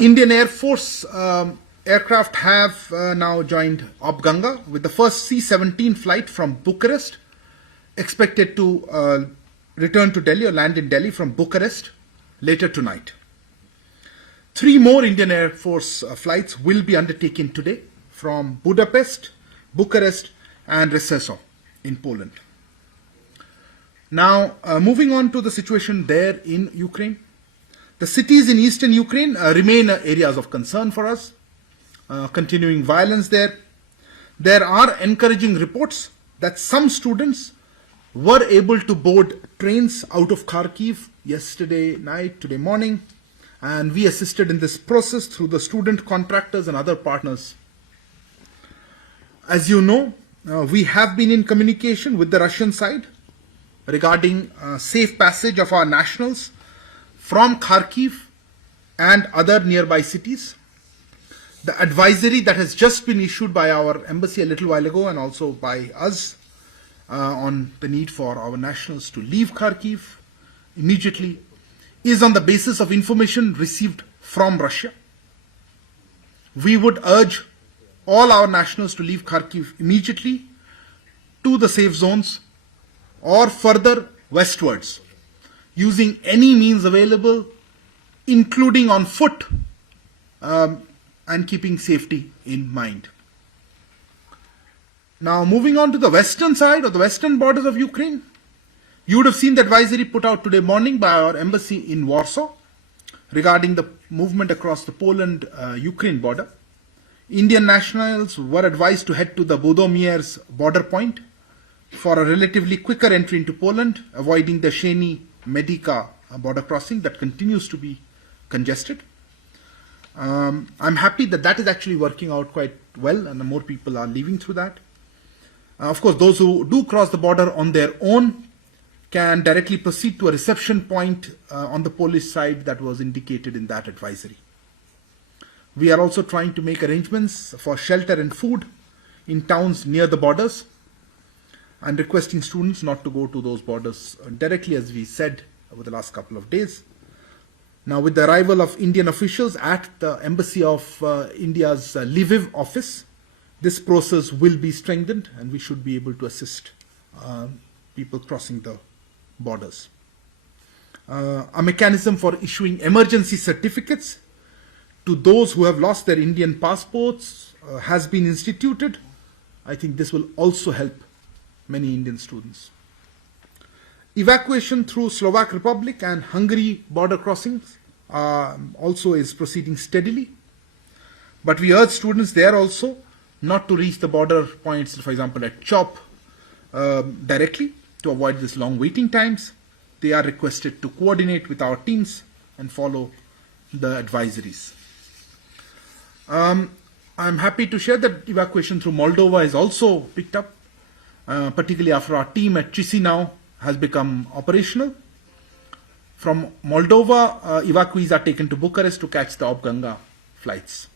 Indian Air Force aircraft have now joined Ganga with the first C-17 flight from Bucharest, expected to return to Delhi or land in Delhi from Bucharest later tonight. 3 more Indian Air Force flights will be undertaken today from Budapest, Bucharest and Rzeszów in Poland. Now, moving on to the situation there in Ukraine. The cities in eastern Ukraine remain areas of concern for us. Continuing violence there. There are encouraging reports that some students were able to board trains out of Kharkiv yesterday night, today morning, and we assisted in this process through the student contractors and other partners. As you know, we have been in communication with the Russian side regarding safe passage of our nationals from Kharkiv and other nearby cities. The advisory that has just been issued by our embassy a little while ago and also by us on the need for our nationals to leave Kharkiv immediately is on the basis of information received from Russia. We would urge all our nationals to leave Kharkiv immediately to the safe zones or further westwards using any means available, including on foot, and keeping safety in mind. Now, moving on to the western side or the western borders of Ukraine, you would have seen the advisory put out today morning by our embassy in Warsaw regarding the movement across the Poland-Ukraine border. Indian nationals were advised to head to the Budomier's border point for a relatively quicker entry into Poland, avoiding the Szeni-Medica border crossing that continues to be congested. I'm happy that that is actually working out quite well and more people are leaving through that. Of course, those who do cross the border on their own can directly proceed to a reception point on the Polish side that was indicated in that advisory. We are also trying to make arrangements for shelter and food in towns near the borders and requesting students not to go to those borders directly, as we said over the last couple of days. Now, with the arrival of Indian officials at the Embassy of India's Lviv office, this process will be strengthened and we should be able to assist people crossing the borders. A mechanism for issuing emergency certificates to those who have lost their Indian passports has been instituted. I think this will also help many Indian students. Evacuation through Slovak Republic and Hungary border crossings also is proceeding steadily. But we urge students there also not to reach the border points, for example, at Chop directly to avoid this long waiting times. They are requested to coordinate with our teams and follow the advisories. I'm happy to share that evacuation through Moldova is also picked up, particularly after our team at Chisinau has become operational. From Moldova, evacuees are taken to Bucharest to catch the Ganga flights.